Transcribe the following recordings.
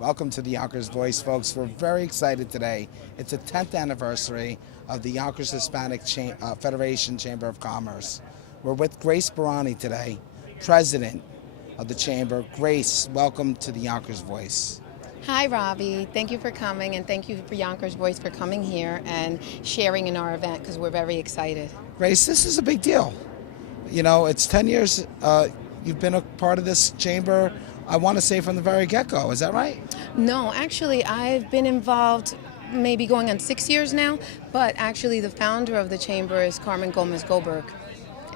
Welcome to the Yonkers Voice, folks. We're very excited today. It's the 10th anniversary of the Yonkers Hispanic Federation Chamber of Commerce. We're with Grace Borrani today, president of the Chamber. Grace, welcome to the Yonkers Voice. Hi, Robbie. Thank you for coming, and thank you for Yonkers Voice for coming here and sharing in our event because we're very excited. Grace, this is a big deal. You know, it's 10 years you've been a part of this chamber, I want to say from the very get-go. Is that right? No, actually, I've been involved maybe going on 6 years now, but actually the founder of the chamber is Carmen Goldberg.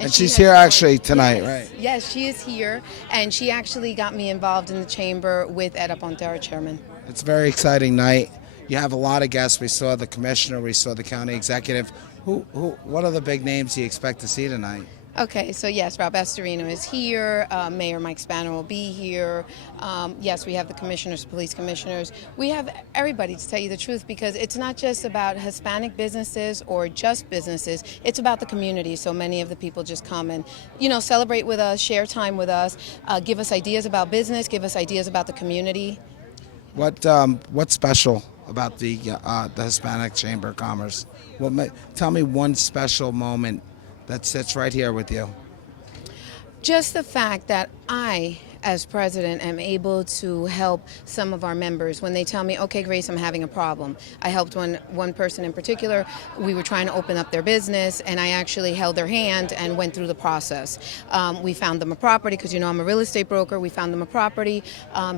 And she's here actually tonight, yes, right? Yes, she is here, and she actually got me involved in the chamber with Ed Aponte, our chairman. It's a very exciting night. You have a lot of guests. We saw the commissioner, we saw the county executive. What are the big names you expect to see tonight? Okay, so yes, Rob Astorino is here. Mayor Mike Spano will be here. Yes, we have the commissioners, police commissioners. We have everybody, to tell you the truth, because it's not just about Hispanic businesses or just businesses. It's about the community. So many of the people just come and, celebrate with us, share time with us, give us ideas about business, give us ideas about the community. What's special about the Hispanic Chamber of Commerce? Tell me one special moment that sits right here with you. Just the fact that I, as president, am able to help some of our members when they tell me, okay, Grace, I'm having a problem. I helped one person in particular. We were trying to open up their business, and I actually held their hand and went through the process. We found them a property because, I'm a real estate broker. We found them a property.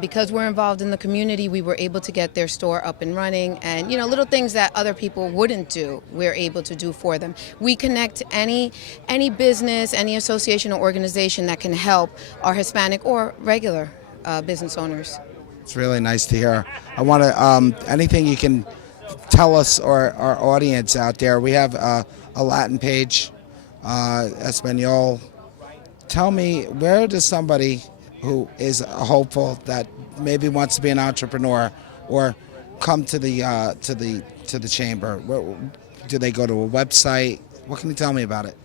Because we're involved in the community, we were able to get their store up and running. And, little things that other people wouldn't do, we're able to do for them. We connect any business, any association or organization that can help our Hispanic or regular business owners. It's really nice to hear. I want to, anything you can tell us or our audience out there. We have a Latin page, Espanol. Tell me, where does somebody who is hopeful that maybe wants to be an entrepreneur or come to the chamber? Do they go to a website? What can you tell me about it?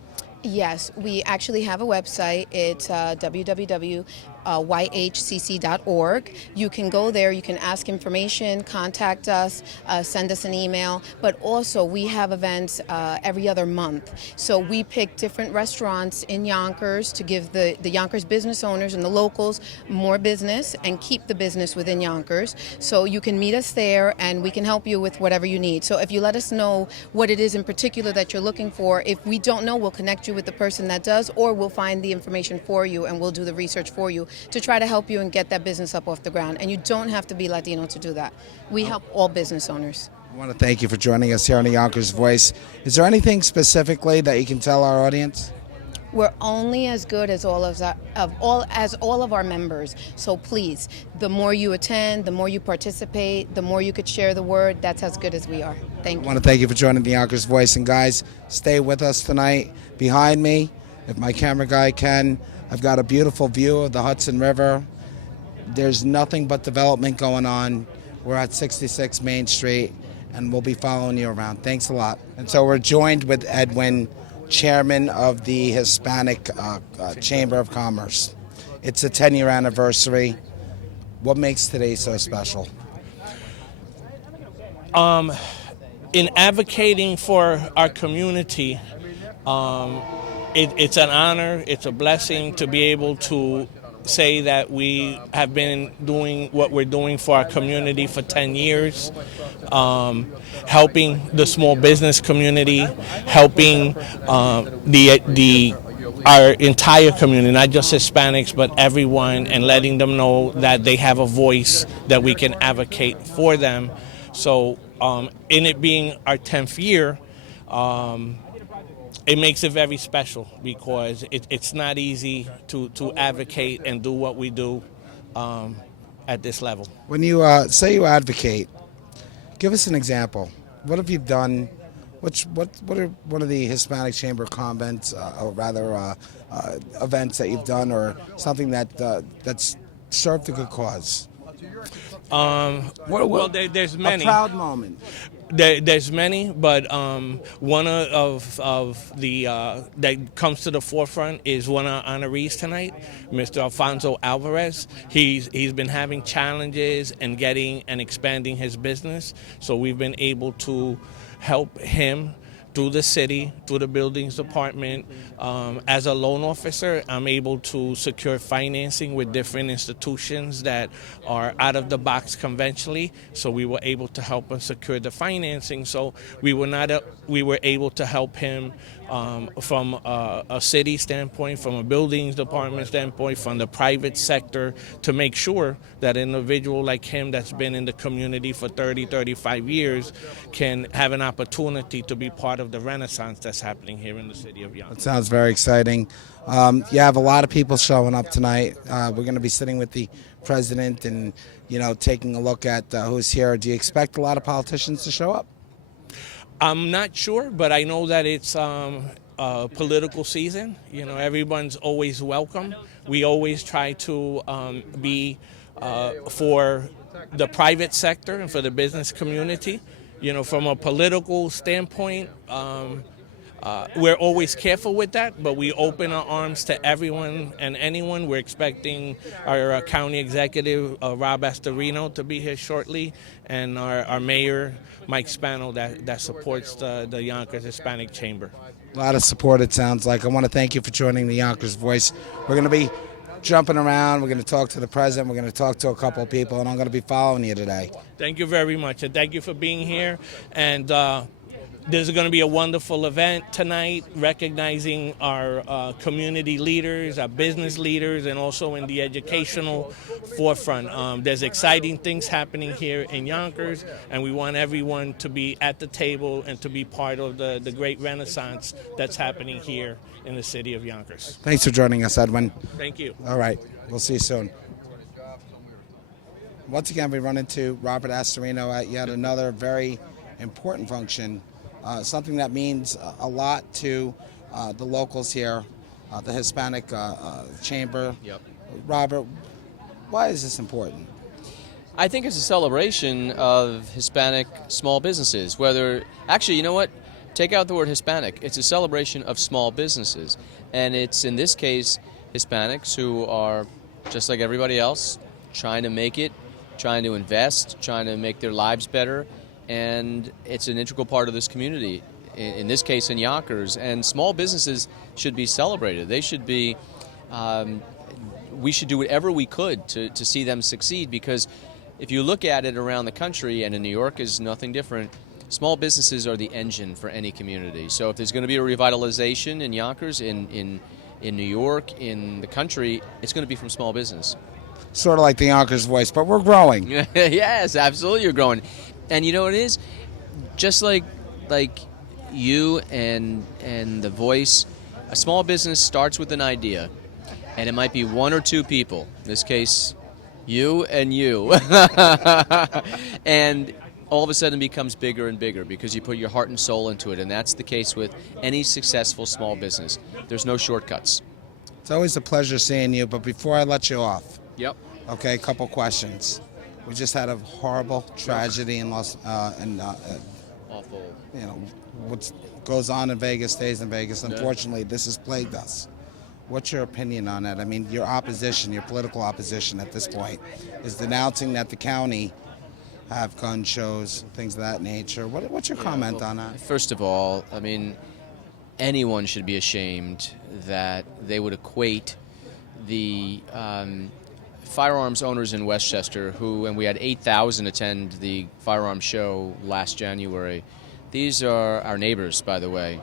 Yes, we actually have a website. It's www.yhcc.org. You can go there, you can ask information, contact us, send us an email, but also we have events every other month. So we pick different restaurants in Yonkers to give the Yonkers business owners and the locals more business and keep the business within Yonkers. So you can meet us there and we can help you with whatever you need. So if you let us know what it is in particular that you're looking for, if we don't know, we'll connect you with the person that does, or we'll find the information for you and we'll do the research for you to try to help you and get that business up off the ground. And you don't have to be Latino to do that. We help all business owners. I want to thank you for joining us here on the Yonkers Voice. Is there anything specifically that you can tell our audience? We're only as good as all of our members. So please, the more you attend, the more you participate, the more you could share the word. That's as good as we are. Thank you. I want to thank you for joining the Yonkers Voice. And guys, stay with us tonight. Behind me, if my camera guy can, I've got a beautiful view of the Hudson River. There's nothing but development going on. We're at 66 Main Street, and we'll be following you around. Thanks a lot. And so we're joined with Edwin, chairman of the Hispanic Chamber of Commerce. It's a 10-year anniversary. What makes today so special? In advocating for our community, it's an honor, it's a blessing to be able to say that we have been doing what we're doing for our community for 10 years, helping the small business community, helping our entire community, not just Hispanics, but everyone, and letting them know that they have a voice, that we can advocate for them. So in it being our 10th year, it makes it very special because it's not easy to advocate and do what we do at this level. When you say you advocate, give us an example. What have you done? What are one of the Hispanic Chamber convents, or rather events that you've done, or something that's served a good cause? Well, there's many. A proud moment. There's many, but one of the that comes to the forefront is one of our honorees tonight, Mr. Alfonso Alvarez. He's been having challenges and getting and expanding his business, so we've been able to help him through the city, through the buildings department. As a loan officer, I'm able to secure financing with different institutions that are out of the box conventionally. So we were able to help him secure the financing. So we were able to help him from a city standpoint, from a buildings department standpoint, from the private sector, to make sure that an individual like him that's been in the community for 30, 35 years can have an opportunity to be part of the renaissance that's happening here in the city of Yonkers. That sounds very exciting. You have a lot of people showing up tonight. We're going to be sitting with the president and, taking a look at who's here. Do you expect a lot of politicians to show up? I'm not sure, but I know that it's political season. Everyone's always welcome. We always try to be for the private sector and for the business community. From a political standpoint, we're always careful with that, but we open our arms to everyone and anyone. We're expecting our county executive, Rob Astorino, to be here shortly, and our mayor, Mike Spano, that supports the Yonkers Hispanic Chamber. A lot of support, it sounds like. I want to thank you for joining the Yonkers Voice. We're going to be jumping around. We're going to talk to the president. We're going to talk to a couple of people, and I'm going to be following you today. Thank you very much, and thank you for being here. And there's going to be a wonderful event tonight recognizing our community leaders, our business leaders, and also in the educational forefront. There's exciting things happening here in Yonkers, and we want everyone to be at the table and to be part of the great renaissance that's happening here in the city of Yonkers. Thanks for joining us, Edwin. Thank you. All right. We'll see you soon. Once again, we run into Robert Astorino at yet another very important function. Something that means a lot to the locals here, the Hispanic Chamber. Yep. Robert, why is this important? I think it's a celebration of Hispanic small businesses. Actually, you know what? Take out the word Hispanic. It's a celebration of small businesses. And it's, in this case, Hispanics who are, just like everybody else, trying to make it, trying to invest, trying to make their lives better. And it's an integral part of this community, in this case in Yonkers. And small businesses should be celebrated. They should be, we should do whatever we could to see them succeed, because if you look at it around the country, and in New York is nothing different, small businesses are the engine for any community. So if there's going to be a revitalization in Yonkers, in New York, in the country, it's going to be from small business. Sort of like the Yonkers Voice, but we're growing. Yes, absolutely, you're growing. And you know what it is? Just like you and the Voice, a small business starts with an idea, and it might be one or two people. In this case, you and you. And all of a sudden it becomes bigger and bigger because you put your heart and soul into it, and that's the case with any successful small business. There's no shortcuts. It's always a pleasure seeing you, but before I let you off, Yep. okay, a couple questions. We just had a horrible tragedy in Awful. What goes on in Vegas stays in Vegas. Unfortunately, this has plagued us. What's your opinion on that? I mean, your opposition, your political opposition at this point, is denouncing that the county have gun shows, things of that nature. What's your comment on that? First of all, I mean, anyone should be ashamed that they would equate the firearms owners in Westchester, and we had 8,000 attend the firearms show last January. These are our neighbors, by the way.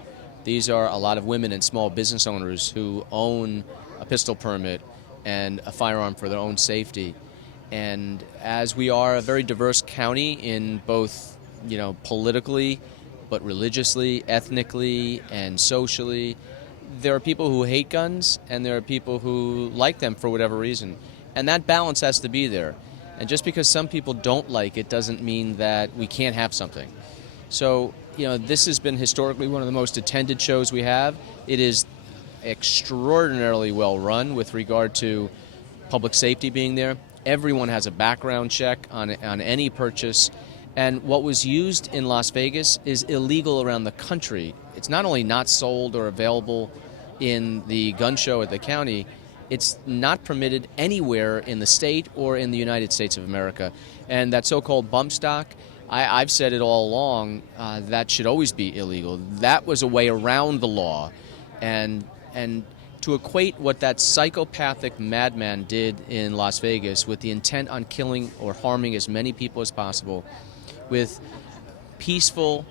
These are a lot of women and small business owners who own a pistol permit and a firearm for their own safety. And as we are a very diverse county in both, politically, but religiously, ethnically, and socially, there are people who hate guns and there are people who like them for whatever reason. And that balance has to be there. And just because some people don't like it doesn't mean that we can't have something. So, this has been historically one of the most attended shows we have. It is extraordinarily well run with regard to public safety being there. Everyone has a background check on any purchase. And what was used in Las Vegas is illegal around the country. It's not only not sold or available in the gun show at the county, it's not permitted anywhere in the state or in the United States of America. And that so-called bump stock, I've said it all along, that should always be illegal. That was a way around the law. And to equate what that psychopathic madman did in Las Vegas with the intent on killing or harming as many people as possible with peaceful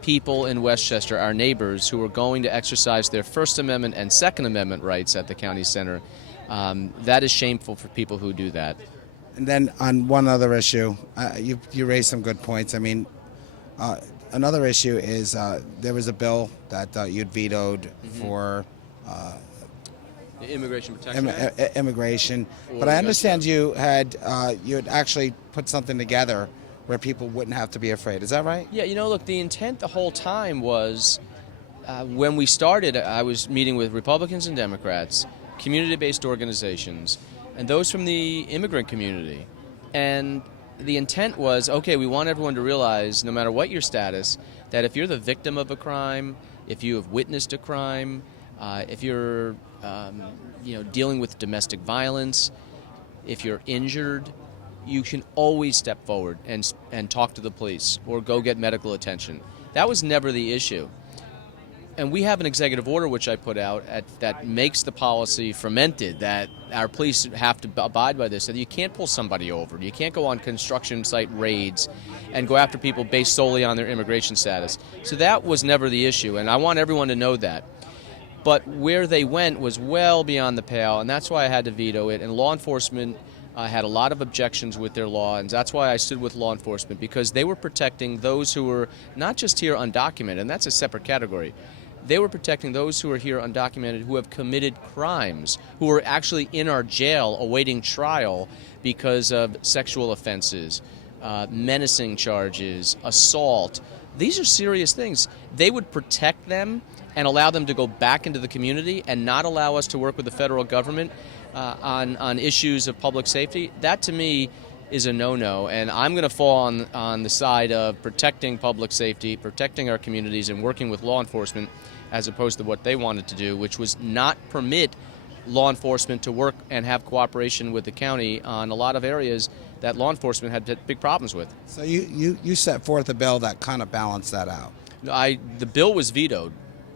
people in Westchester, our neighbors, who were going to exercise their First Amendment and Second Amendment rights at the county center, that is shameful for people who do that. And then on one other issue, you raised some good points. I mean, another issue is there was a bill that you'd vetoed for Immigration Protection Act? Immigration. But I understand you had actually put something together where people wouldn't have to be afraid. Is that right? Yeah, look, the intent the whole time was when we started, I was meeting with Republicans and Democrats, community-based organizations, and those from the immigrant community. And the intent was, okay, we want everyone to realize, no matter what your status, that if you're the victim of a crime, if you have witnessed a crime, if you're dealing with domestic violence, if you're injured, you can always step forward and talk to the police or go get medical attention. That was never the issue. And we have an executive order which I put out that makes the policy fermented, that our police have to abide by this, that you can't pull somebody over. You can't go on construction site raids and go after people based solely on their immigration status. So that was never the issue, and I want everyone to know that. But where they went was well beyond the pale, and that's why I had to veto it. And law enforcement had a lot of objections with their law, and that's why I stood with law enforcement, because they were protecting those who were not just here undocumented, and that's a separate category. They were protecting those who are here undocumented who have committed crimes, who are actually in our jail awaiting trial because of sexual offenses, menacing charges, assault. These are serious things. They would protect them and allow them to go back into the community and not allow us to work with the federal government on issues of public safety. That, to me, is a no-no, and I'm going to fall on the side of protecting public safety, protecting our communities, and working with law enforcement as opposed to what they wanted to do, which was not permit law enforcement to work and have cooperation with the county on a lot of areas that law enforcement had big problems with. So you set forth a bill that kind of balanced that out. The bill was vetoed,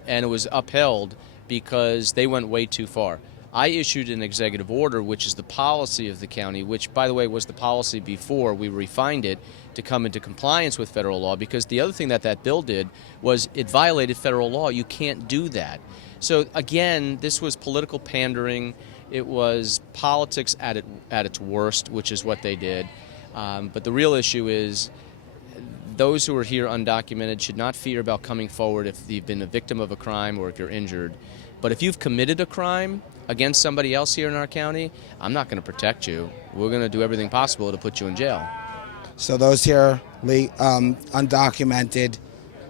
and it was upheld because they went way too far. I issued an executive order, which is the policy of the county, which, by the way, was the policy before we refined it to come into compliance with federal law, because the other thing that bill did was it violated federal law. You can't do that. So, again, this was political pandering. It was politics at its worst, which is what they did. But the real issue is those who are here undocumented should not fear about coming forward if you've been a victim of a crime or if you're injured. But if you've committed a crime against somebody else here in our county, I'm not going to protect you. We're going to do everything possible to put you in jail. So those here undocumented,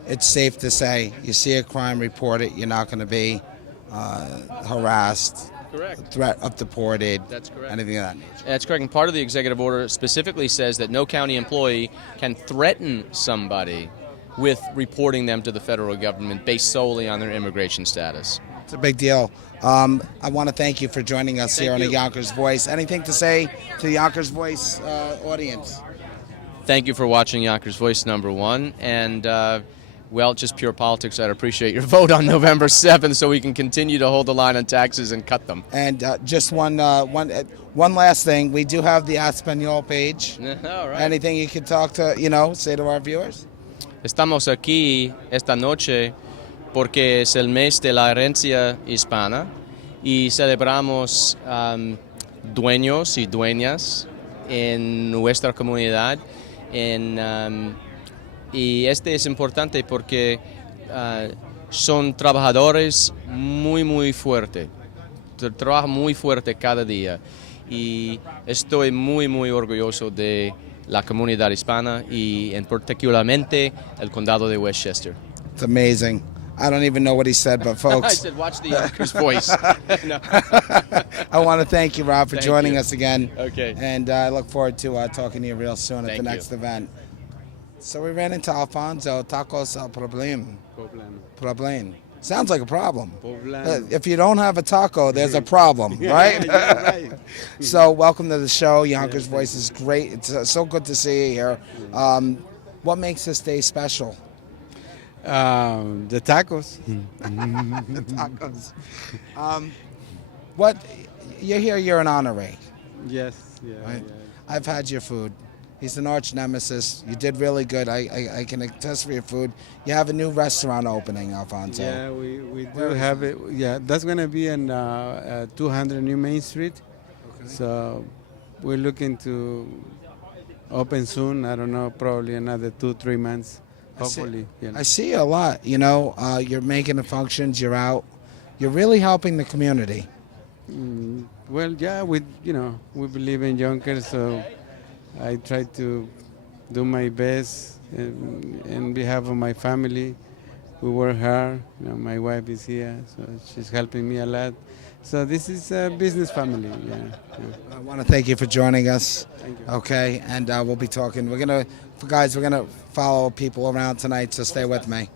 it's safe to say you see a crime, report it. You're not going to be harassed, Correct. Threat of deported. That's correct. Anything of that nature. That's correct. And part of the executive order specifically says that no county employee can threaten somebody with reporting them to the federal government based solely on their immigration status. It's a big deal. I want to thank you for joining us here on the you. Yonkers Voice. Anything to say to the Yonkers Voice audience? Thank you for watching Yonkers Voice #1. And, just pure politics. I'd appreciate your vote on November 7th so we can continue to hold the line on taxes and cut them. And just one last thing. We do have the Espanol page. All right. Anything you could say to our viewers? Estamos aquí esta noche porque es el mes de la herencia hispana y celebramos dueños y dueñas en nuestra comunidad. Y este es importante porque son trabajadores muy fuertes. Trabajan muy fuerte cada día. Y estoy muy orgulloso de la comunidad hispana y en particularmente el condado de Westchester. It's amazing. I don't even know what he said, but folks. I said, watch the Yonkers Voice. No. I want to thank you, Rob, for joining us again. Okay. And I look forward to talking to you real soon at Thank the you. next event. So we ran into Alfonso. Tacos al problem. Sounds like a problem. If you don't have a taco, there's a problem, right? Right. So welcome to the show. Yonkers Voice is great. It's so good to see you here. What makes this day special? The tacos. The tacos. What you're here? You're an honoree. Yes. Yeah. Right. Yeah. I've had your food. He's an arch nemesis. You did really good. I can attest for your food. You have a new restaurant opening, Alfonso. Yeah, we do Where is have it. Yeah, that's gonna be in 200 New Main Street. Okay. So we're looking to open soon. I don't know, probably another 2-3 months. Hopefully. I see you a lot. You know, you're making the functions. You're out. You're really helping the community. Well, yeah, we believe in Yonkers, so I try to do my best in behalf of my family. We work hard. My wife is here, so she's helping me a lot. So this is a business family. Yeah. I want to thank you for joining us. Thank you. Okay, and we'll be talking. We're gonna follow people around tonight, so stay with me.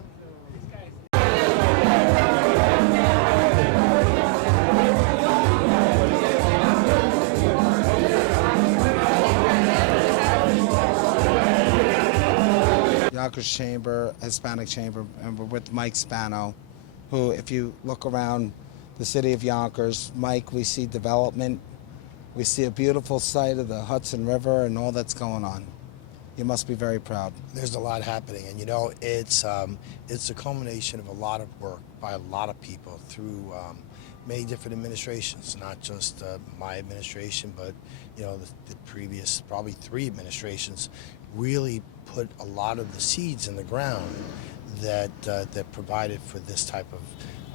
Yonkers Chamber, Hispanic Chamber, and we're with Mike Spano, who, if you look around the city of Yonkers, Mike, we see development. We see a beautiful sight of the Hudson River and all that's going on. You must be very proud. There's a lot happening, and it's a culmination of a lot of work by a lot of people through many different administrations, not just my administration, but the previous probably 3 administrations really put a lot of the seeds in the ground that provided for this type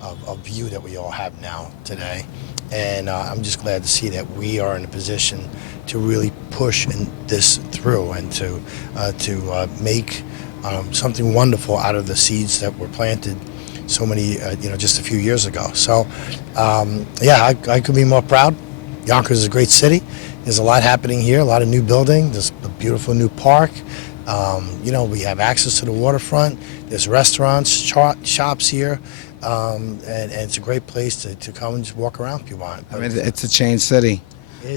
of view that we all have now today. And I'm just glad to see that we are in a position to really push this through and to make something wonderful out of the seeds that were planted so many, just a few years ago. So, I could be more proud. Yonkers is a great city. There's a lot happening here, a lot of new building. There's a beautiful new park. We have access to the waterfront. There's restaurants, shops here, and it's a great place to come and just walk around if you want. I mean, it's a changed city,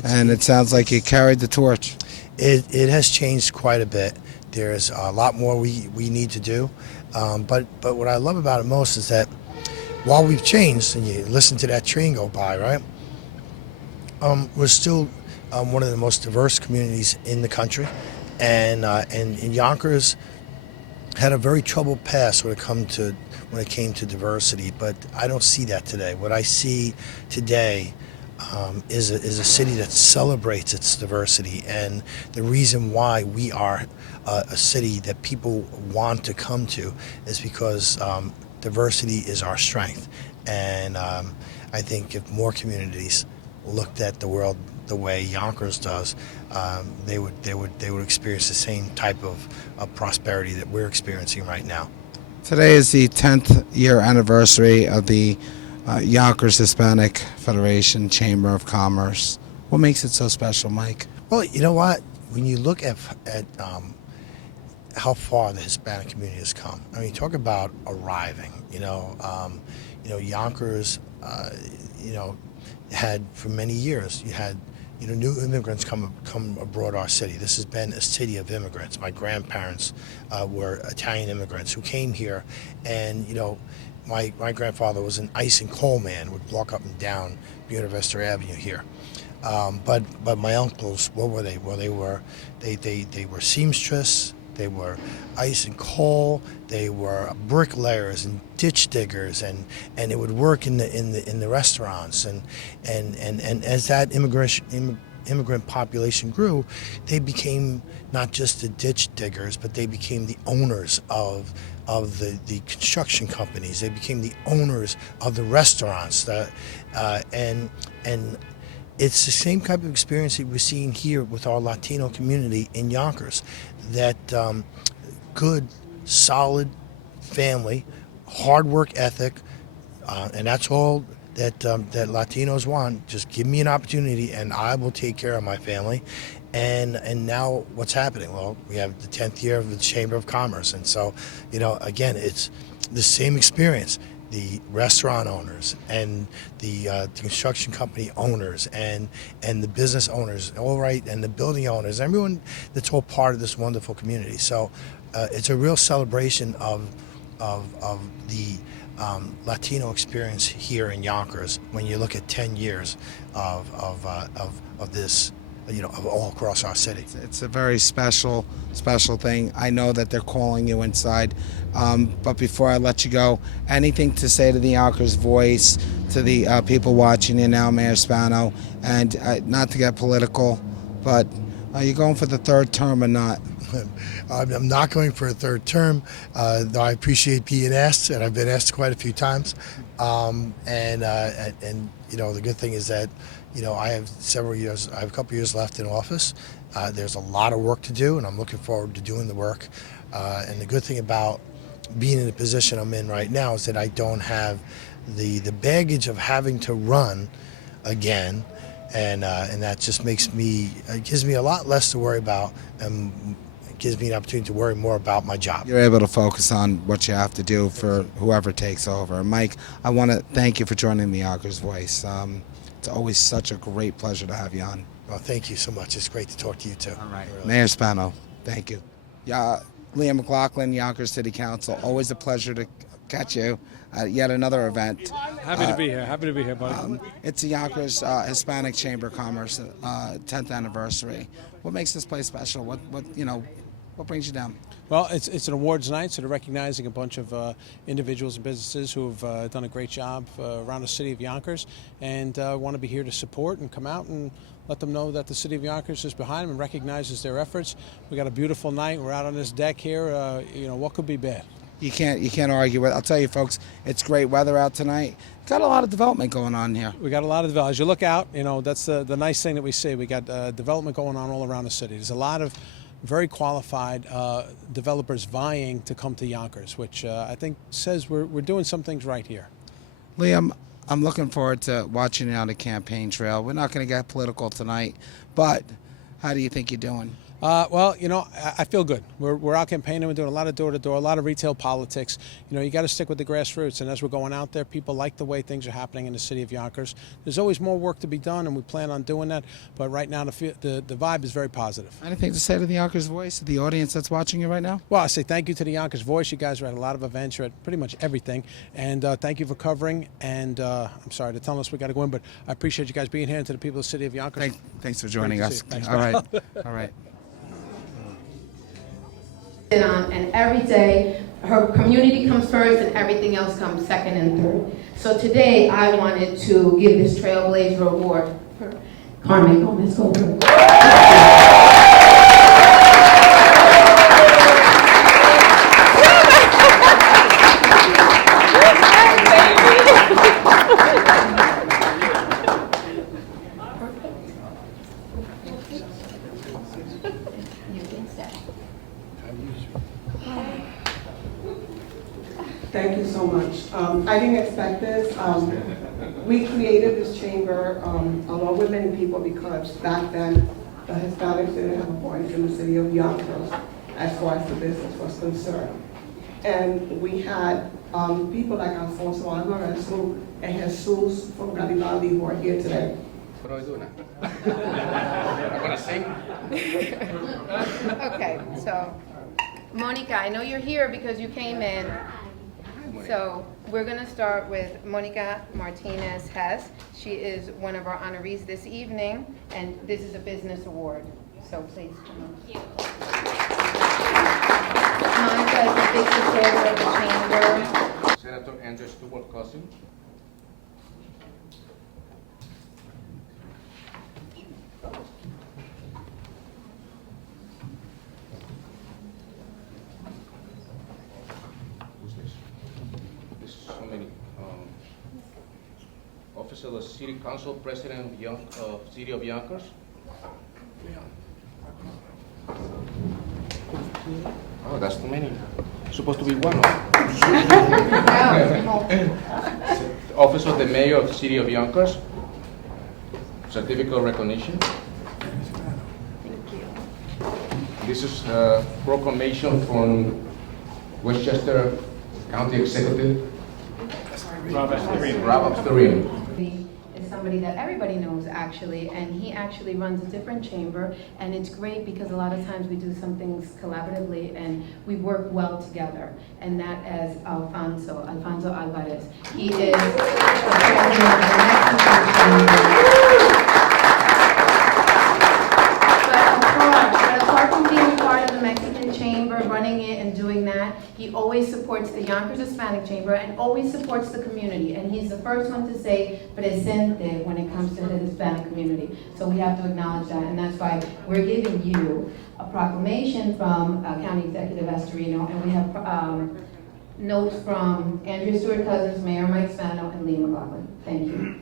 and it sounds like you carried the torch. It has changed quite a bit. There's a lot more we need to do, but what I love about it most is that while we've changed, and you listen to that train go by, right? We're still one of the most diverse communities in the country. And Yonkers had a very troubled past when it came to diversity, but I don't see that today. What I see today is a city that celebrates its diversity, and the reason why we are a city that people want to come to is because diversity is our strength. And I think if more communities looked at the world the way Yonkers does, they would experience the same type of prosperity that we're experiencing right now. Today is the 10th year anniversary of the Yonkers Hispanic Federation Chamber of Commerce. What makes it so special, Mike? Well, you know what? When you look at how far the Hispanic community has come, I mean, talk about arriving. Yonkers, had for many years. You had new immigrants come abroad our city. This has been a city of immigrants. My grandparents were Italian immigrants who came here, and my grandfather was an ice and coal man, would walk up and down University Avenue here. But my uncles, what were they? Well, they were seamstress. They were ice and coal. They were bricklayers and ditch diggers, and they would work in the restaurants. And as that immigrant population grew, they became not just the ditch diggers, but they became the owners of the construction companies. They became the owners of the restaurants. And it's the same type of experience that we're seeing here with our Latino community in Yonkers. That good, solid family, hard work ethic, and that's all that Latinos want. Just give me an opportunity, and I will take care of my family. And now what's happening? Well, we have the 10th year of the Chamber of Commerce, and so, again, it's the same experience. The restaurant owners and the construction company owners and the business owners, all right, and the building owners, everyone that's all part of this wonderful community. So it's a real celebration of the Latino experience here in Yonkers when you look at 10 years of this, of all across our city. It's a very special thing. I know that they're calling you inside, but before I let you go, anything to say to the Yonkers Voice, to the people watching you now, Mayor Spano, and not to get political, but are you going for the third term or not? I'm not going for a third term, though I appreciate being asked, and I've been asked quite a few times. And the good thing is that I have a couple years left in office. There's a lot of work to do, and I'm looking forward to doing the work. And the good thing about being in the position I'm in right now is that I don't have the baggage of having to run again, and that just gives me a lot less to worry about, and gives me an opportunity to worry more about my job. You're able to focus on what you have to do for whoever takes over. Mike, I want to thank you for joining the Yonkers Voice. It's always such a great pleasure to have you on. Well, thank you so much. It's great to talk to you, too. All right. Really. Mayor Spano, thank you. Yeah, Lian McLaughlin, Yonkers City Council. Always a pleasure to catch you at yet another event. Happy to be here. Happy to be here, buddy. It's the Yonkers Hispanic Chamber of Commerce 10th anniversary. What makes this place special? What brings you down? Well, it's an awards night, so they're recognizing a bunch of individuals and businesses who have done a great job around the city of Yonkers, and want to be here to support and come out and let them know that the city of Yonkers is behind them and recognizes their efforts. We got a beautiful night. We're out on this deck here. What could be bad? You can't argue with it. I'll tell you, folks, it's great weather out tonight. Got a lot of development going on here. We got a lot of development. As you look out, that's the nice thing that we see. We got development going on all around the city. There's a lot of very qualified developers vying to come to Yonkers, which I think says we're doing some things right here. Liam, I'm looking forward to watching you on the campaign trail. We're not going to get political tonight, but how do you think you're doing? Well, I feel good. We're out campaigning. We're doing a lot of door-to-door, a lot of retail politics. You got to stick with the grassroots. And as we're going out there, people like the way things are happening in the city of Yonkers. There's always more work to be done, and we plan on doing that. But right now, the vibe is very positive. Anything to say to the Yonkers Voice, to the audience that's watching you right now? Well, I say thank you to the Yonkers Voice. You guys are at a lot of events. You're at pretty much everything. And thank you for covering. And I'm sorry to tell us we got to go in, but I appreciate you guys being here, and to the people of the city of Yonkers. Thanks for joining us. Thanks, all right. All right. And every day her community comes first and everything else comes second and third. So today I wanted to give this Trailblazer Award for Carmen Goldberg. Thank you so much. I didn't expect this. We created this chamber along with many people because back then the Hispanics didn't have a voice in the city of Yonkers as far as the business was concerned. And we had people like Alfonso Alvarez and Jesus from Garibaldi who are here today. What do I do now? I'm gonna sing. Okay, so Monica, I know you're here because you came in. So we're going to start with Monica Martinez Hess. She is one of our honorees this evening, and this is a business award. So please come on. Thank you. Monica is a big supporter of the chamber. Senator Andrew Stewart Cousin. Office of the City Council, President of City of Yonkers. Oh, that's too many. Supposed to be one. Office of the Mayor of the City of Yonkers. Certificate of recognition. This is a proclamation from Westchester County Executive Rob Astorino. Is somebody that everybody knows actually, and he actually runs a different chamber, and it's great because a lot of times we do some things collaboratively and we work well together, and that is Alfonso Alvarez. He is the president of the Mexican Chamber. But apart from being part of the Mexican Chamber, running it and doing that, he always supports the Yonkers Hispanic Chamber and always supports the community. And he's the first one to say presente when it comes to the Hispanic community. So we have to acknowledge that, and that's why we're giving you a proclamation from County Executive Astorino, and we have notes from Andrea Stewart Cousins, Mayor Mike Spano, and Lian McLaughlin. Thank you.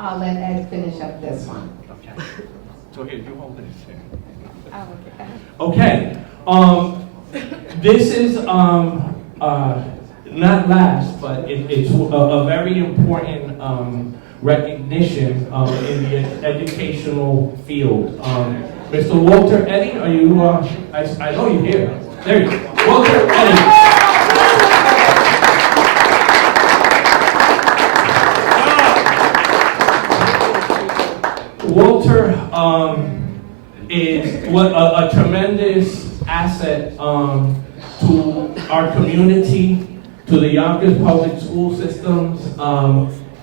I'll let Ed finish up this one. Okay. So here, you hold this here. Oh, okay. Okay. This is not last, but it's a very important recognition in the educational field. Mr. Walter Edie, are you? I know you're here. There you go. Walter Edie. Walter is a tremendous asset to our community, to the Yonkers public school systems.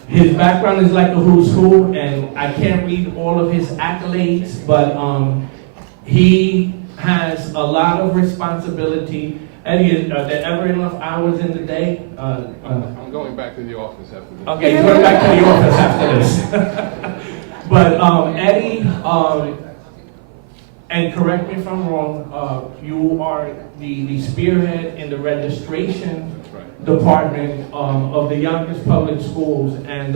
His background is like a who's who, and I can't read all of his accolades, but he has a lot of responsibility. Eddie, are there ever enough hours in the day? I'm going back to the office after this. Okay, going back to the office after this. But Eddie, and correct me if I'm wrong, you are the spearhead in the registration department of the Yonkers Public Schools, and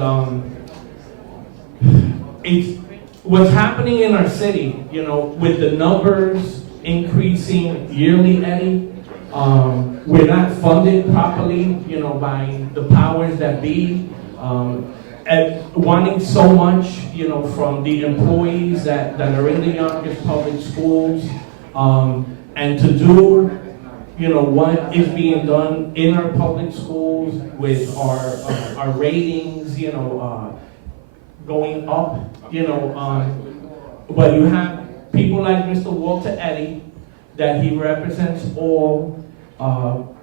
it's what's happening in our city, you know, with the numbers increasing yearly, Eddie. We're not funded properly, you know, by the powers that be. And wanting so much, you know, from the employees that are in the Yonkers public schools, and to do, you know, what is being done in our public schools with our ratings, you know, going up, you know, but you have people like Mr. Walter Edie, that he represents all.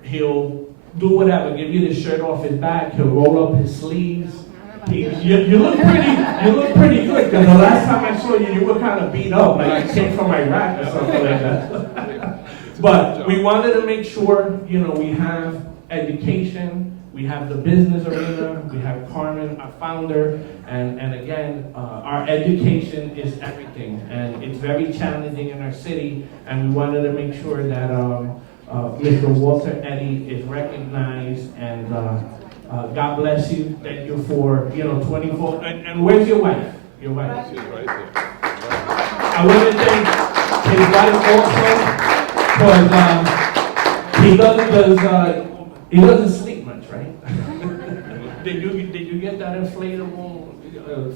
He'll do whatever, give you the shirt off his back, he'll roll up his sleeves. You look pretty good, because the last time I saw you, you were kind of beat up, like you came from Iraq or something like that. But we wanted to make sure, you know, we have education, we have the business arena, we have Carmen, our founder, and again, our education is everything, and it's very challenging in our city, and we wanted to make sure that Mr. Walter Edie is recognized, and God bless you. Thank you for, you know, 24. And where's your wife? Your wife? She's right there. I want to thank his wife also, because he doesn't sleep much, right? Did you get that inflatable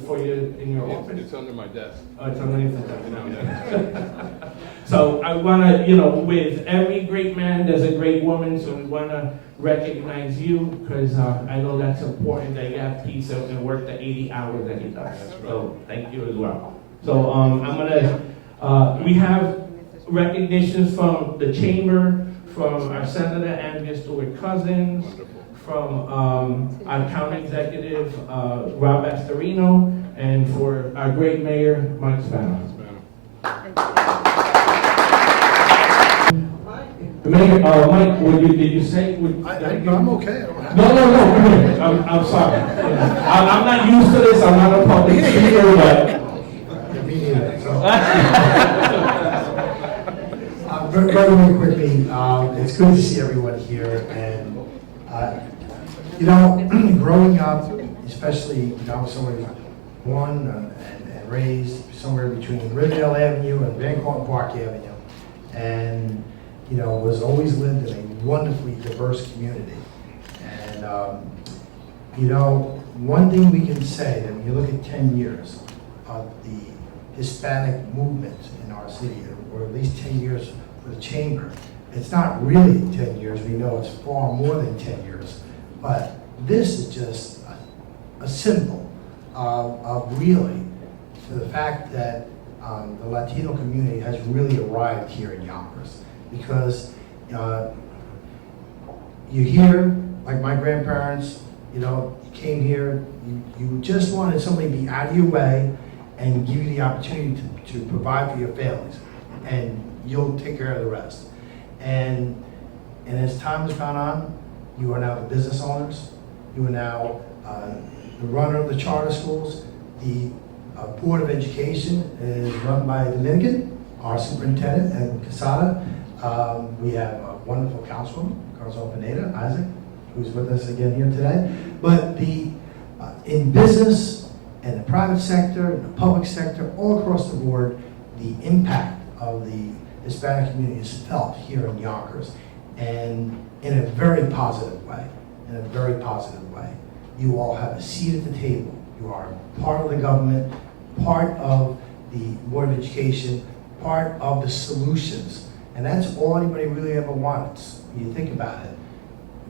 for you in your office? It's under my desk. Oh, it's underneath the desk. So I want to, you know, with every great man, there's a great woman, so we want to recognize you, because I know that's important, that you have peace and work the 80 hours that he does. Right. So thank you as well. So I'm going to, we have recognitions from the chamber, from our Senator Andrea Stewart Cousins, from our county executive, Rob Astorino, and for our great mayor, Mike Spano. Mayor, Mike, did you say? I'm okay. No. I'm sorry. I'm not used to this. I'm not a public speaker, but. Me neither. Very quickly, it's good to see everyone here, and you know, growing up, especially I was somebody born and raised somewhere between Riverdale Avenue and Van Cortlandt Park Avenue, and was always lived in a wonderfully diverse community. And one thing we can say that when you look at 10 years of the Hispanic movement in our city, or at least 10 years for the chamber, it's not really 10 years. We know it's far more than 10 years, but this is just a symbol of really to the fact that the Latino community has really arrived here in Yonkers, because you hear, like my grandparents, came here, you just wanted somebody to be out of your way and give you the opportunity to provide for your families, and you'll take care of the rest. And as time has gone on, you are now the business owners, you are now the runner of the charter schools. The Board of Education is run by Dominican, our superintendent, and Casada. We have a wonderful councilwoman, Corazon, Pineda-Isaac, who's with us again here today. But in business and the private sector, and the public sector, all across the board, the impact of the Hispanic community is felt here in Yonkers, and in a very positive way, You all have a seat at the table. You are part of the government, part of the Board of Education, part of the solutions. And that's all anybody really ever wants. When you think about it,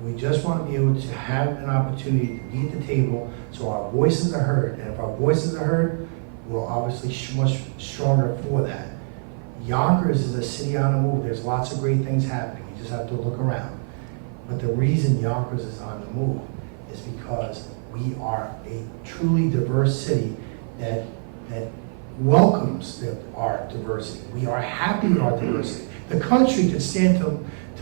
we just want to be able to have an opportunity to be at the table so our voices are heard. And if our voices are heard, we're obviously much stronger for that. Yonkers is a city on the move. There's lots of great things happening. You just have to look around. But the reason Yonkers is on the move is because we are a truly diverse city that welcomes our diversity. We are happy with our diversity. The country could stand to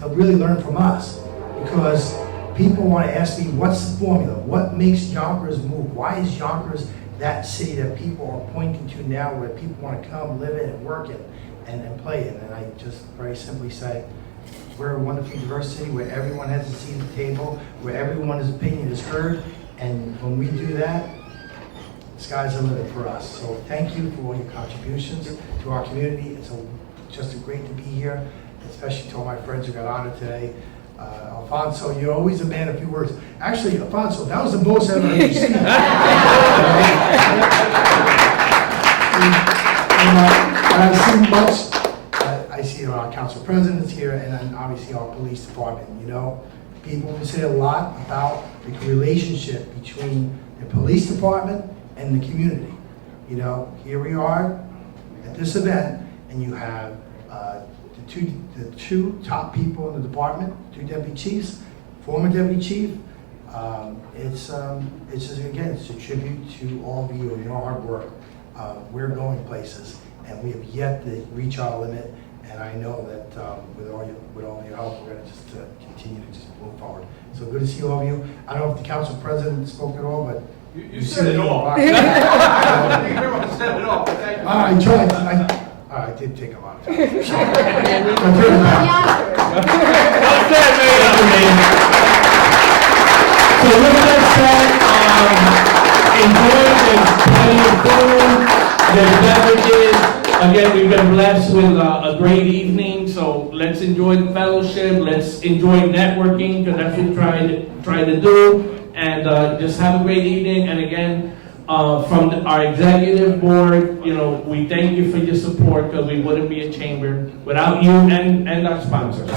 really learn from us, because people want to ask me, what's the formula? What makes Yonkers move? Why is Yonkers that city that people are pointing to now, where people want to come, live in, and work in, and play in? And I just very simply say, we're a wonderfully diverse city where everyone has a seat at the table, where everyone's opinion is heard, and when we do that, the sky's the limit for us. So thank you for all your contributions to our community. It's just great to be here, especially to all my friends who got honored today. Alfonso, you're always a man of few words. Actually, Alfonso, that was the most I've ever seen. And I've seen much. I see our council presidents here, and then obviously our police department. People say a lot about the relationship between the police department and the community. Here we are at this event, and you have the two top people in the department, 2 deputy chiefs, former deputy chief. It's just, again, it's a tribute to all of you and your hard work. We're going places, and we have yet to reach our limit. And I know that with all your help, we're going to just continue to just move forward. So good to see all of you. I don't know if the council president spoke at all, but you said it all. I said it all. I tried. I did take a lot of time. Well said, man. So with that said, enjoy. There's plenty of food. There's beverages. Again, we've been blessed with a great evening, so let's enjoy the fellowship. Let's enjoy networking, because that's what we try to do, and just have a great evening. And again, from our executive board, we thank you for your support, because we wouldn't be a chamber without you and our sponsors.